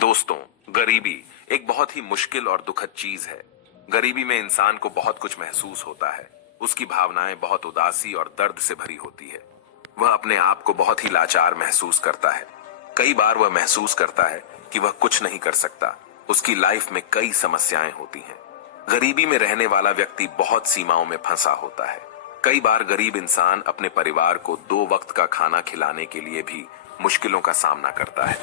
दोस्तों, गरीबी एक बहुत ही मुश्किल और दुखद चीज है। गरीबी में इंसान को बहुत कुछ महसूस होता है। उसकी भावनाएं बहुत उदासी और दर्द से भरी होती है। वह अपने आप को बहुत ही लाचार महसूस करता है। कई बार वह महसूस करता है कि वह कुछ नहीं कर सकता। उसकी लाइफ में कई समस्याएं होती हैं। गरीबी में रहने वाला व्यक्ति बहुत सीमाओं में फंसा होता है। कई बार गरीब इंसान अपने परिवार को 2 वक्त का खाना खिलाने के लिए भी मुश्किलों का सामना करता है।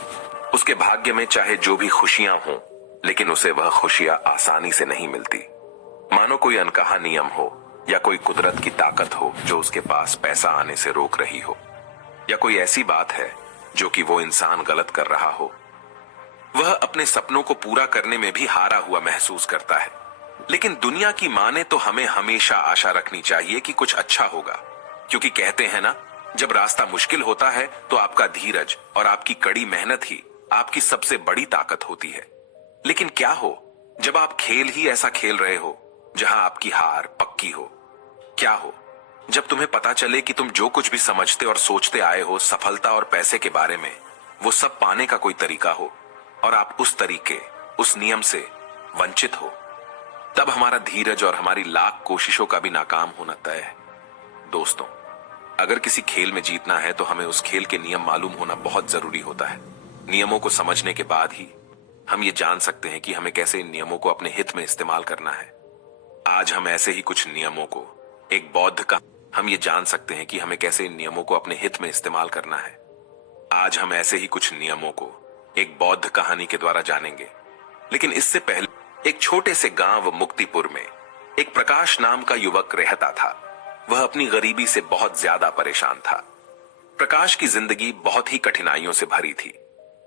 उसके भाग्य में चाहे जो भी खुशियां हों, लेकिन उसे वह खुशियां आसानी से नहीं मिलती। मानो कोई अनकहा नियम हो या कोई कुदरत की ताकत हो जो उसके पास पैसा आने से रोक रही हो, या कोई ऐसी बात है जो कि वो इंसान गलत कर रहा हो। वह अपने सपनों को पूरा करने में भी हारा हुआ महसूस करता है। लेकिन दुनिया की माने तो हमें हमेशा आशा रखनी चाहिए कि कुछ अच्छा होगा, क्योंकि कहते हैं ना, जब रास्ता मुश्किल होता है तो आपका धीरज और आपकी कड़ी मेहनत ही आपकी सबसे बड़ी ताकत होती है। लेकिन क्या हो जब आप खेल ही ऐसा खेल रहे हो जहां आपकी हार पक्की हो? क्या हो जब तुम्हें पता चले कि तुम जो कुछ भी समझते और सोचते आए हो सफलता और पैसे के बारे में, वो सब पाने का कोई तरीका हो और आप उस तरीके, उस नियम से वंचित हो? तब हमारा धीरज और हमारी लाख कोशिशों का भी नाकाम होना तय है। दोस्तों, अगर किसी खेल में जीतना है तो हमें उस खेल के नियम मालूम होना बहुत जरूरी होता है। नियमों को समझने के बाद ही हम ये जान सकते हैं कि हमें कैसे इन नियमों को अपने हित में इस्तेमाल करना है। आज हम ऐसे ही कुछ नियमों को एक बौद्ध का हम ये जान सकते हैं कि हमें कैसे इन नियमों को अपने हित में इस्तेमाल करना है। आज हम ऐसे ही कुछ नियमों को एक बौद्ध कहानी के द्वारा जानेंगे। लेकिन इससे पहले एक छोटे से गांव मुक्तिपुर में एक प्रकाश नाम का युवक रहता था। वह अपनी गरीबी से बहुत ज्यादा परेशान था। प्रकाश की जिंदगी बहुत ही कठिनाइयों से भरी थी।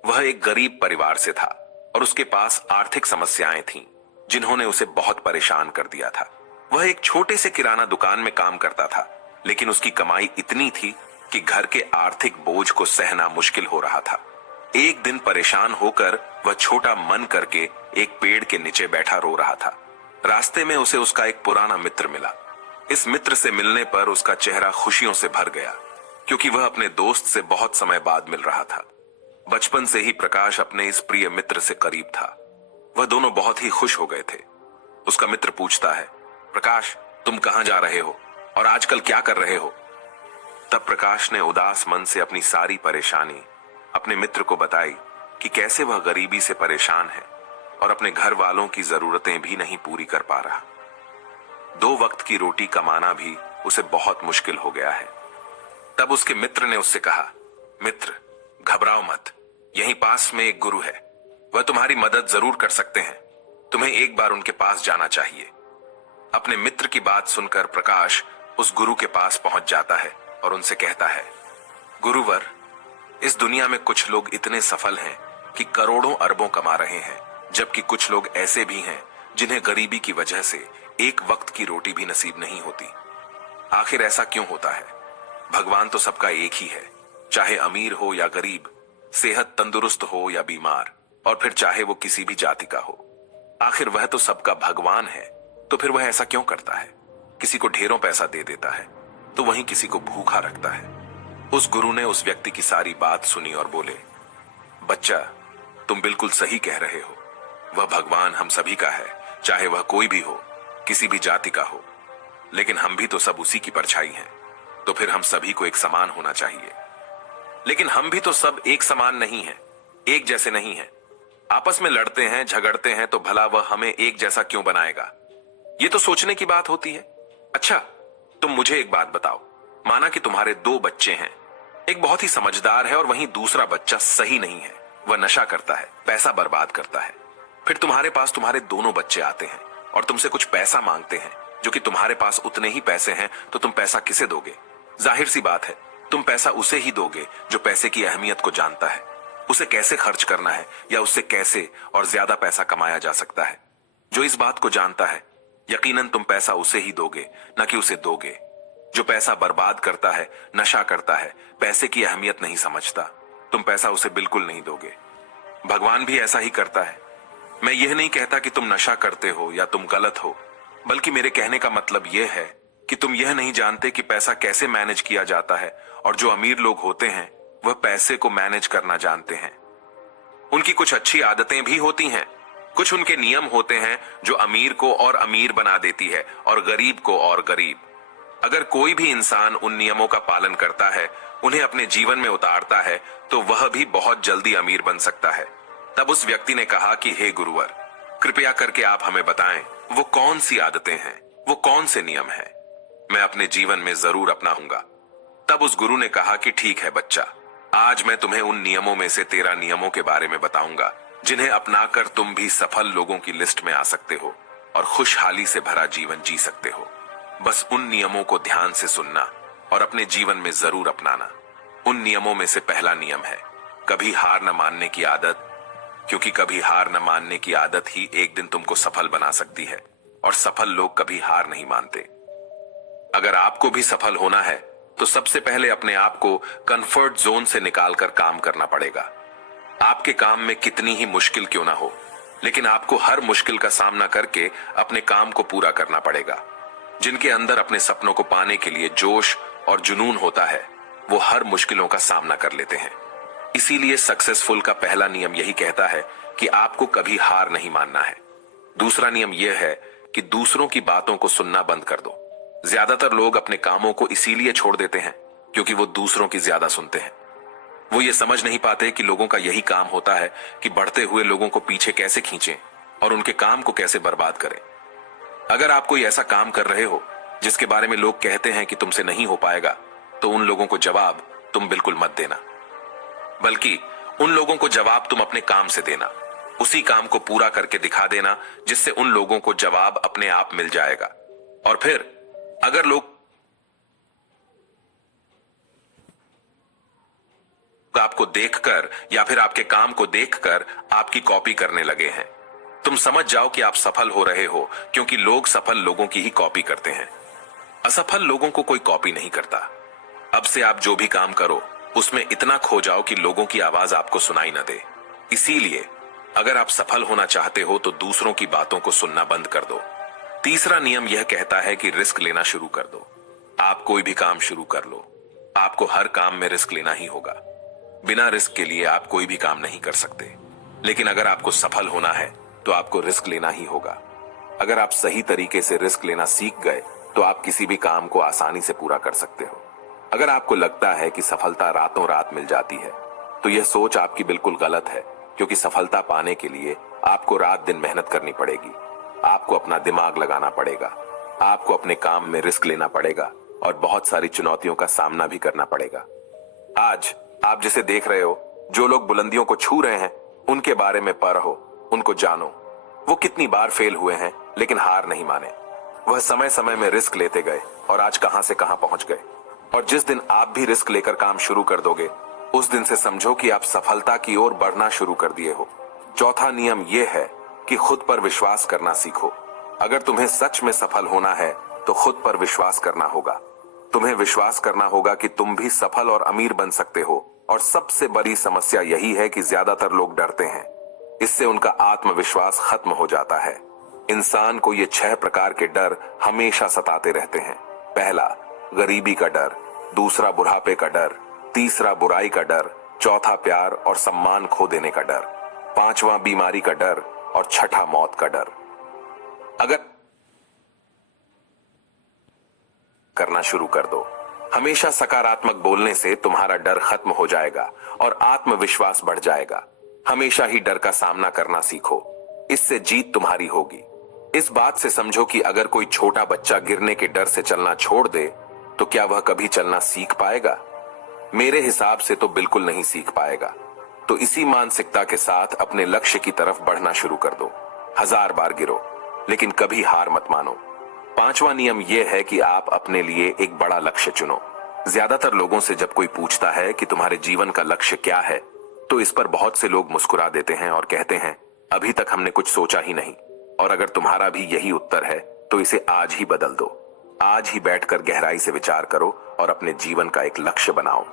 वह एक गरीब परिवार से था और उसके पास आर्थिक समस्याएं थीं, जिन्होंने उसे बहुत परेशान कर दिया था। वह एक छोटे से किराना दुकान में काम करता था, लेकिन उसकी कमाई इतनी थी कि घर के आर्थिक बोझ को सहना मुश्किल हो रहा था। एक दिन परेशान होकर वह छोटा मन करके एक पेड़ के नीचे बैठा रो रहा था। रास्ते में उसे उसका एक पुराना मित्र मिला। इस मित्र से मिलने पर उसका चेहरा खुशियों से भर गया, क्योंकि वह अपने दोस्त से बहुत समय बाद मिल रहा था। बचपन से ही प्रकाश अपने इस प्रिय मित्र से करीब था। वह दोनों बहुत ही खुश हो गए थे। उसका मित्र पूछता है, प्रकाश, तुम कहां जा रहे हो और आजकल क्या कर रहे हो? तब प्रकाश ने उदास मन से अपनी सारी परेशानी अपने मित्र को बताई कि कैसे वह गरीबी से परेशान है और अपने घर वालों की जरूरतें भी नहीं पूरी कर पा रहा। 2 वक्त की रोटी कमाना भी उसे बहुत मुश्किल हो गया है। तब उसके मित्र ने उससे कहा, मित्र, घबराओ मत, यहीं पास में एक गुरु है, वह तुम्हारी मदद जरूर कर सकते हैं। तुम्हें एक बार उनके पास जाना चाहिए। अपने मित्र की बात सुनकर प्रकाश उस गुरु के पास पहुंच जाता है और उनसे कहता है, गुरुवर, इस दुनिया में कुछ लोग इतने सफल हैं कि करोड़ों अरबों कमा रहे हैं, जबकि कुछ लोग ऐसे भी हैं जिन्हें गरीबी की वजह से एक वक्त की रोटी भी नसीब नहीं होती। आखिर ऐसा क्यों होता है? भगवान तो सबका एक ही है, चाहे अमीर हो या गरीब, सेहत तंदुरुस्त हो या बीमार, और फिर चाहे वो किसी भी जाति का हो। आखिर वह तो सबका भगवान है, तो फिर वह ऐसा क्यों करता है? किसी को ढेरों पैसा दे देता है तो वहीं किसी को भूखा रखता है। उस गुरु ने उस व्यक्ति की सारी बात सुनी और बोले, बच्चा, तुम बिल्कुल सही कह रहे हो। वह भगवान हम सभी का है, चाहे वह कोई भी हो, किसी भी जाति का हो। लेकिन हम भी तो सब उसी की परछाई हैं, तो फिर हम सभी को एक समान होना चाहिए। लेकिन हम भी तो सब एक समान नहीं हैं, एक जैसे नहीं हैं। आपस में लड़ते हैं, झगड़ते हैं, तो भला वह हमें एक जैसा क्यों बनाएगा? ये तो सोचने की बात होती है। अच्छा, तुम मुझे एक बात बताओ, माना कि तुम्हारे 2 बच्चे हैं, एक बहुत ही समझदार है और वहीं दूसरा बच्चा सही नहीं है, वह नशा करता है, पैसा बर्बाद करता है। फिर तुम्हारे पास तुम्हारे दोनों बच्चे आते हैं और तुमसे कुछ पैसा मांगते हैं, जो कि तुम्हारे पास उतने ही पैसे हैं, तो तुम पैसा किसे दोगे? जाहिर सी बात है, तुम पैसा उसे ही दोगे जो पैसे की अहमियत को जानता है, उसे कैसे खर्च करना है या उससे कैसे और ज्यादा पैसा कमाया जा सकता है। जो इस बात को जानता है, यकीनन तुम पैसा उसे ही दोगे, न कि उसे दोगे। जो पैसा बर्बाद करता है, नशा करता है, पैसे की अहमियत नहीं समझता, तुम पैसा उसे बिल्कुल नहीं दोगे। भगवान भी ऐसा ही करता है। मैं यह नहीं कहता कि तुम नशा करते हो या तुम गलत हो, बल्कि मेरे कहने का मतलब यह है कि तुम यह नहीं जानते कि पैसा कैसे मैनेज किया जाता है, और जो अमीर लोग होते हैं वह पैसे को मैनेज करना जानते हैं। उनकी कुछ अच्छी आदतें भी होती हैं। कुछ उनके नियम होते हैं जो अमीर को और अमीर बना देती है और गरीब को और गरीब। अगर कोई भी इंसान उन नियमों का पालन करता है, उन्हें अपने जीवन में उतारता है, तो वह भी बहुत जल्दी अमीर बन सकता है। तब उस व्यक्ति ने कहा कि हे गुरुवर, कृपया करके आप हमें बताएं, वो कौन सी आदतें हैं, वो कौन से नियम हैं, मैं अपने जीवन में जरूर अपनाऊंगा। तब उस गुरु ने कहा कि ठीक है बच्चा, आज मैं तुम्हें उन नियमों में से 13 नियमों के बारे में बताऊंगा जिन्हें अपनाकर तुम भी सफल लोगों की लिस्ट में आ सकते हो और खुशहाली से भरा जीवन जी सकते हो। बस उन नियमों को ध्यान से सुनना और अपने जीवन में जरूर अपनाना। उन नियमों में से पहला नियम है कभी हार न मानने की आदत, क्योंकि कभी हार न मानने की आदत ही एक दिन तुमको सफल बना सकती है और सफल लोग कभी हार नहीं मानते। अगर आपको भी सफल होना है तो सबसे पहले अपने आप को कंफर्ट जोन से निकालकर काम करना पड़ेगा। आपके काम में कितनी ही मुश्किल क्यों ना हो, लेकिन आपको हर मुश्किल का सामना करके अपने काम को पूरा करना पड़ेगा। जिनके अंदर अपने सपनों को पाने के लिए जोश और जुनून होता है, वो हर मुश्किलों का सामना कर लेते हैं। इसीलिए सक्सेसफुल का पहला नियम यही कहता है कि आपको कभी हार नहीं मानना है। दूसरा नियम यह है कि दूसरों की बातों को सुनना बंद कर दो। ज्यादातर लोग अपने कामों को इसीलिए छोड़ देते हैं क्योंकि वो दूसरों की ज्यादा सुनते हैं। वो ये समझ नहीं पाते कि लोगों का यही काम होता है कि बढ़ते हुए लोगों को पीछे कैसे खींचें और उनके काम को कैसे बर्बाद करें। अगर आप कोई ऐसा काम कर रहे हो जिसके बारे में लोग कहते हैं कि तुमसे नहीं हो पाएगा, तो उन लोगों को जवाब तुम बिल्कुल मत देना, बल्कि उन लोगों को जवाब तुम अपने काम से देना। उसी काम को पूरा करके दिखा देना जिससे उन लोगों को जवाब अपने आप मिल जाएगा। और फिर अगर लोग आपको देखकर या फिर आपके काम को देखकर आपकी कॉपी करने लगे हैं, तुम समझ जाओ कि आप सफल हो रहे हो, क्योंकि लोग सफल लोगों की ही कॉपी करते हैं। असफल लोगों को कोई कॉपी नहीं करता। अब से आप जो भी काम करो उसमें इतना खो जाओ कि लोगों की आवाज आपको सुनाई न दे। इसीलिए अगर आप सफल होना चाहते हो तो दूसरों की बातों को सुनना बंद कर दो। तीसरा नियम यह कहता है कि रिस्क लेना शुरू कर दो। आप कोई भी काम शुरू कर लो, आपको हर काम में रिस्क लेना ही होगा। बिना रिस्क के लिए आप कोई भी काम नहीं कर सकते। लेकिन अगर आपको सफल होना है तो आपको रिस्क लेना ही होगा। अगर आप सही तरीके से रिस्क लेना सीख गए तो आप किसी भी काम को आसानी से पूरा कर सकते हो। अगर आपको लगता है कि सफलता रातों रात मिल जाती है, तो यह सोच आपकी बिल्कुल गलत है, क्योंकि सफलता पाने के लिए आपको रात दिन मेहनत करनी पड़ेगी। आपको अपना दिमाग लगाना पड़ेगा, आपको अपने काम में रिस्क लेना पड़ेगा और बहुत सारी चुनौतियों का सामना भी करना पड़ेगा। आज आप जिसे देख रहे हो, जो लोग बुलंदियों को छू रहे हैं, उनके बारे में पढ़ो, उनको जानो। वो कितनी बार फेल हुए हैं लेकिन हार नहीं माने। वह समय समय में रिस्क लेते गए और आज कहां से कहां पहुंच गए। और जिस दिन आप भी रिस्क लेकर काम शुरू कर दोगे, उस दिन से समझो कि आप सफलता की ओर बढ़ना शुरू कर दिए हो। चौथा नियम यह है कि खुद पर विश्वास करना सीखो। अगर तुम्हें सच में सफल होना है तो खुद पर विश्वास करना होगा। तुम्हें विश्वास करना होगा कि तुम भी सफल और अमीर बन सकते हो। और सबसे बड़ी समस्या यही है कि ज्यादातर लोग डरते हैं। इससे उनका आत्मविश्वास खत्म हो जाता है। इंसान को ये 6 प्रकार के डर हमेशा सताते रहते हैं। पहला, गरीबी का डर। दूसरा, बुढ़ापे का डर। तीसरा, बुराई का डर। चौथा, प्यार और सम्मान खो देने का डर। पांचवा, बीमारी का डर। और छठा, मौत का डर। अगर करना शुरू कर दो, हमेशा सकारात्मक बोलने से तुम्हारा डर खत्म हो जाएगा और आत्मविश्वास बढ़ जाएगा। हमेशा ही डर का सामना करना सीखो, इससे जीत तुम्हारी होगी। इस बात से समझो कि अगर कोई छोटा बच्चा गिरने के डर से चलना छोड़ दे तो क्या वह कभी चलना सीख पाएगा? मेरे हिसाब से तो बिल्कुल नहीं सीख पाएगा। तो इसी मानसिकता के साथ अपने लक्ष्य की तरफ बढ़ना शुरू कर दो। 1000 बार गिरो लेकिन कभी हार मत मानो। पांचवा नियम यह है कि आप अपने लिए एक बड़ा लक्ष्य चुनो। ज्यादातर लोगों से जब कोई पूछता है कि तुम्हारे जीवन का लक्ष्य क्या है, तो इस पर बहुत से लोग मुस्कुरा देते हैं और कहते हैं, अभी तक हमने कुछ सोचा ही नहीं। और अगर तुम्हारा भी यही उत्तर है तो इसे आज ही बदल दो। आज ही बैठकर गहराई से विचार करो और अपने जीवन का एक लक्ष्य बनाओ।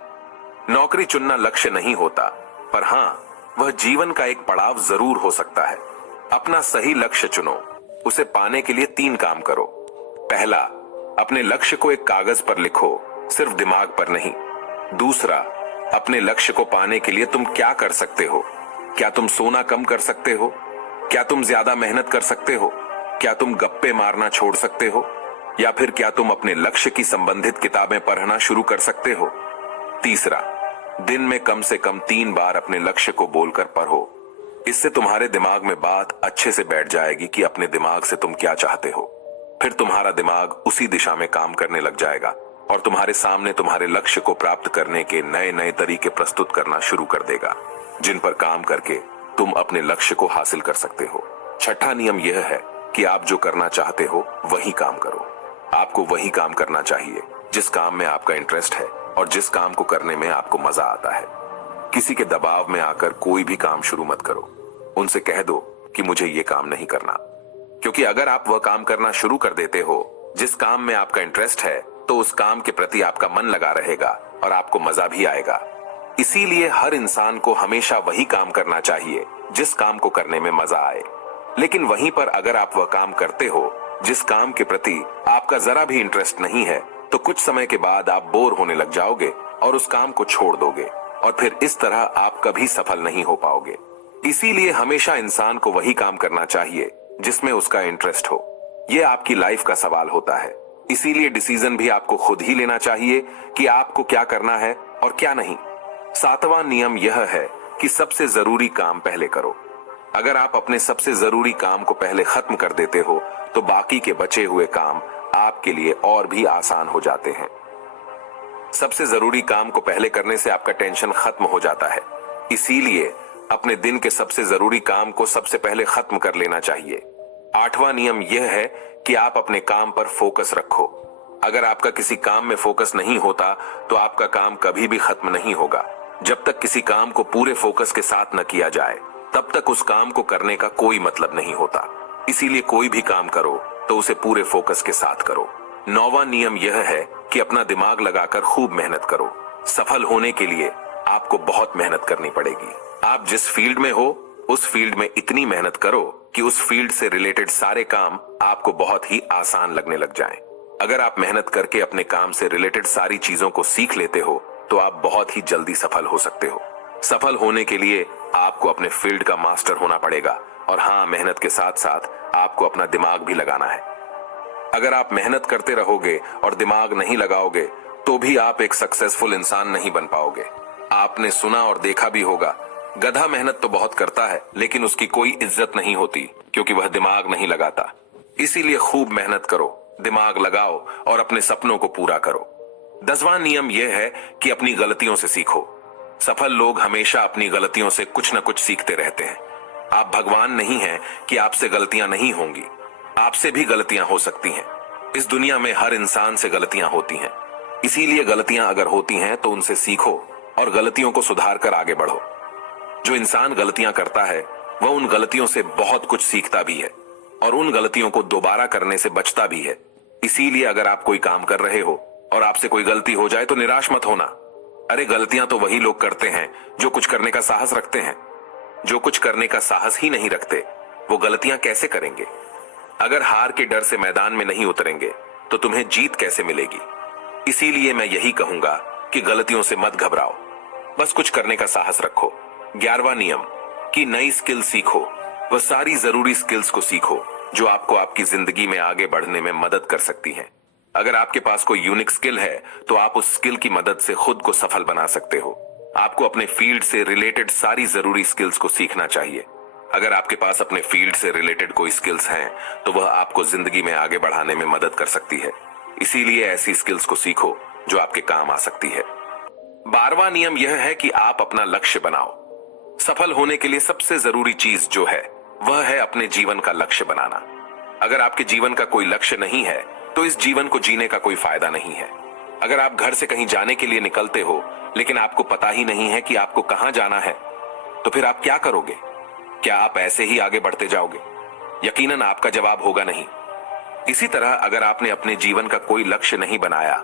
नौकरी चुनना लक्ष्य नहीं होता, पर हाँ, वह जीवन का एक पड़ाव जरूर हो सकता है। अपना सही लक्ष्य चुनो। उसे पाने के लिए 3 काम करो। पहला, अपने लक्ष्य को एक कागज पर लिखो, सिर्फ दिमाग पर नहीं। दूसरा, अपने लक्ष्य को पाने के लिए तुम क्या कर सकते हो। क्या तुम सोना कम कर सकते हो? क्या तुम ज्यादा मेहनत कर सकते हो? क्या तुम गप्पे मारना छोड़ सकते हो? या फिर क्या तुम अपने लक्ष्य की संबंधित किताबें पढ़ना शुरू कर सकते हो? तीसरा, दिन में कम से कम 3 बार अपने लक्ष्य को बोलकर पढ़ो। इससे तुम्हारे दिमाग में बात अच्छे से बैठ जाएगी कि अपने दिमाग से तुम क्या चाहते हो। फिर तुम्हारा दिमाग उसी दिशा में काम करने लग जाएगा और तुम्हारे सामने तुम्हारे लक्ष्य को प्राप्त करने के नए नए तरीके प्रस्तुत करना शुरू कर देगा, जिन पर काम करके तुम अपने लक्ष्य को हासिल कर सकते हो। छठा नियम यह है कि आप जो करना चाहते हो वही काम करो। आपको वही काम करना चाहिए जिस काम में आपका इंटरेस्ट है और जिस काम को करने में आपको मजा आता है। किसी के दबाव में आकर कोई भी काम शुरू मत करो। उनसे कह दो कि मुझे ये काम नहीं करना, क्योंकि अगर आप वह काम करना शुरू कर देते हो जिस काम में आपका इंटरेस्ट है, तो उस काम के प्रति आपका मन लगा रहेगा और आपको मजा भी आएगा। इसीलिए हर इंसान को हमेशा वही काम करना चाहिए जिस काम को करने में मजा आए। लेकिन वहीं पर अगर आप वह काम करते हो जिस काम के प्रति आपका जरा भी इंटरेस्ट नहीं है, तो कुछ समय के बाद आप बोर होने लग जाओगे और उस काम को छोड़ दोगे और फिर इस तरह आप कभी सफल नहीं हो पाओगे। इसीलिए हमेशा इंसान को वही काम करना चाहिए जिसमें उसका इंटरेस्ट हो। यह आपकी लाइफ का सवाल होता है। इसीलिए डिसीजन भी आपको खुद ही लेना चाहिए कि आपको क्या करना है और क्या नहीं। सातवां नियम यह है कि सबसे जरूरी काम पहले करो। अगर आप अपने सबसे जरूरी काम को पहले खत्म कर देते हो, तो बाकी के बचे हुए काम आपके लिए और भी आसान हो जाते हैं। सबसे जरूरी काम को पहले करने से आपका टेंशन खत्म हो जाता है। इसीलिए अपने दिन के सबसे जरूरी काम को सबसे पहले खत्म कर लेना चाहिए। आठवां नियम यह है कि आप अपने काम पर फोकस रखो। अगर आपका किसी काम में फोकस नहीं होता, तो आपका काम कभी भी खत्म नहीं होगा। जब तक किसी काम को पूरे फोकस के साथ न किया जाए, तब तक उस काम को करने का कोई मतलब नहीं होता। इसीलिए कोई भी काम करो तो उसे पूरे फोकस के साथ करो। नौवां नियम यह है कि अपना दिमाग लगाकर खूब मेहनत करो। सफल होने के लिए आपको बहुत मेहनत करनी पड़ेगी। आप जिस फील्ड में हो, उस फील्ड में इतनी मेहनत करो कि उस फील्ड से रिलेटेड सारे काम आपको बहुत ही आसान लगने लग जाएं। अगर आप मेहनत करके अपने काम से रिलेटेड सारी चीजों को सीख लेते हो, तो आप बहुत ही जल्दी सफल हो सकते हो। सफल होने के लिए आपको अपने फील्ड का मास्टर होना पड़ेगा और हाँ, मेहनत के साथ साथ आपको अपना दिमाग भी लगाना है। अगर आप मेहनत करते रहोगे और दिमाग नहीं लगाओगे, तो भी आप एक सक्सेसफुल इंसान नहीं बन पाओगे। आपने सुना और देखा भी होगा, गधा मेहनत तो बहुत करता है लेकिन उसकी कोई इज्जत नहीं होती, क्योंकि वह दिमाग नहीं लगाता। इसीलिए खूब मेहनत करो, दिमाग लगाओ और अपने सपनों को पूरा करो। 10वां नियम यह है कि अपनी गलतियों से सीखो। सफल लोग हमेशा अपनी गलतियों से कुछ न कुछ सीखते रहते हैं। आप भगवान नहीं हैं कि आपसे गलतियां नहीं होंगी। आपसे भी गलतियां हो सकती हैं। इस दुनिया में हर इंसान से गलतियां होती हैं। इसीलिए गलतियां अगर होती हैं तो उनसे सीखो और गलतियों को सुधार कर आगे बढ़ो। जो इंसान गलतियां करता है, वह उन गलतियों से बहुत कुछ सीखता भी है और उन गलतियों को दोबारा करने से बचता भी है। इसीलिए अगर आप कोई काम कर रहे हो और आपसे कोई गलती हो जाए, तो निराश मत होना। अरे, गलतियां तो वही लोग करते हैं जो कुछ करने का साहस रखते हैं। जो कुछ करने का साहस ही नहीं रखते, वो गलतियां कैसे करेंगे? अगर हार के डर से मैदान में नहीं उतरेंगे, तो तुम्हें जीत कैसे मिलेगी? इसीलिए मैं यही कहूंगा कि गलतियों से मत घबराओ, बस कुछ करने का साहस रखो। 11वां नियम कि नई स्किल सीखो। वह सारी जरूरी स्किल्स को सीखो जो आपको आपकी जिंदगी में आगे बढ़ने में मदद कर सकती हैं। अगर आपके पास कोई यूनिक स्किल है, तो आप उस स्किल की मदद से खुद को सफल बना सकते हो। आपको अपने फील्ड से रिलेटेड सारी जरूरी स्किल्स को सीखना चाहिए। अगर आपके पास अपने फील्ड से रिलेटेड कोई स्किल्स हैं, तो वह आपको जिंदगी में आगे बढ़ाने में मदद कर सकती है। इसीलिए ऐसी स्किल्स को सीखो जो आपके काम आ सकती है। 12वां नियम यह है कि आप अपना लक्ष्य बनाओ। सफल होने के लिए सबसे जरूरी चीज जो है, वह है अपने जीवन का लक्ष्य बनाना। अगर आपके जीवन का कोई लक्ष्य नहीं है, तो इस जीवन को जीने का कोई फायदा नहीं है। अगर आप घर से कहीं जाने के लिए निकलते हो, लेकिन आपको पता ही नहीं है कि आपको कहां जाना है, तो फिर आप क्या करोगे? क्या आप ऐसे ही आगे बढ़ते जाओगे? यकीनन आपका जवाब होगा नहीं। इसी तरह अगर आपने अपने जीवन का कोई लक्ष्य नहीं बनाया,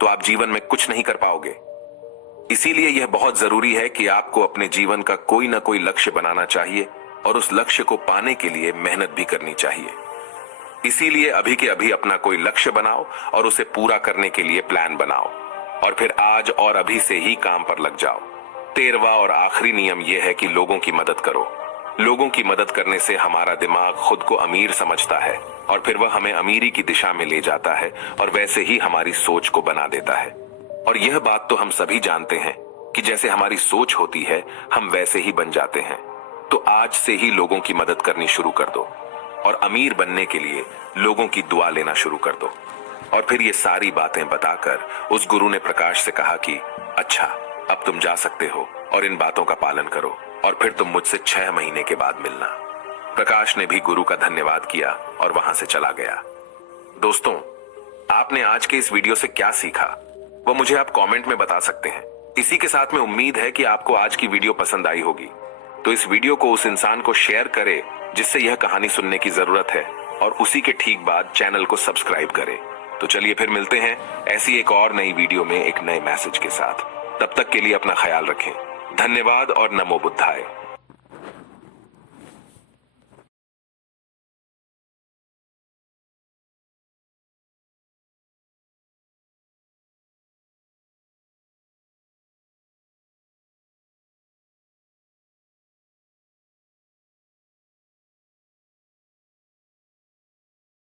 तो आप जीवन में कुछ नहीं कर पाओगे। इसीलिए यह बहुत जरूरी है कि आपको अपने जीवन का कोई ना कोई लक्ष्य बनाना चाहिए और उस लक्ष्य को पाने के लिए मेहनत भी करनी चाहिए। इसीलिए अभी के अभी अपना कोई लक्ष्य बनाओ और उसे पूरा करने के लिए प्लान बनाओ और फिर आज और अभी से ही काम पर लग जाओ। 13वां और आखिरी नियम यह है कि लोगों की मदद करो। लोगों की मदद करने से हमारा दिमाग खुद को अमीर समझता है और फिर वह हमें अमीरी की दिशा में ले जाता है और वैसे ही हमारी सोच को बना देता है। और यह बात तो हम सभी जानते हैं कि जैसे हमारी सोच होती है हम वैसे ही बन जाते हैं। तो आज से ही लोगों की मदद करनी शुरू कर दो और अमीर बनने के लिए लोगों की दुआ लेना शुरू कर दो। और फिर ये सारी बातें बताकर उस गुरु ने प्रकाश से कहा कि अच्छा, अब तुम जा सकते हो और इन बातों का पालन करो और फिर तुम मुझसे 6 महीने के बाद मिलना। प्रकाश ने भी गुरु का धन्यवाद किया और वहां से चला गया। दोस्तों, आपने आज के इस वीडियो से क्या सीखा वो मुझे आप कमेंट में बता सकते हैं। इसी के साथ में उम्मीद है कि आपको आज की वीडियो पसंद आई होगी। तो इस वीडियो को उस इंसान को शेयर करें जिससे यह कहानी सुनने की जरूरत है और उसी के ठीक बाद चैनल को सब्सक्राइब करें। तो चलिए फिर मिलते हैं ऐसी एक और नई वीडियो में एक नए मैसेज के साथ। तब तक के लिए अपना ख्याल रखें। धन्यवाद और नमो बुद्धाय।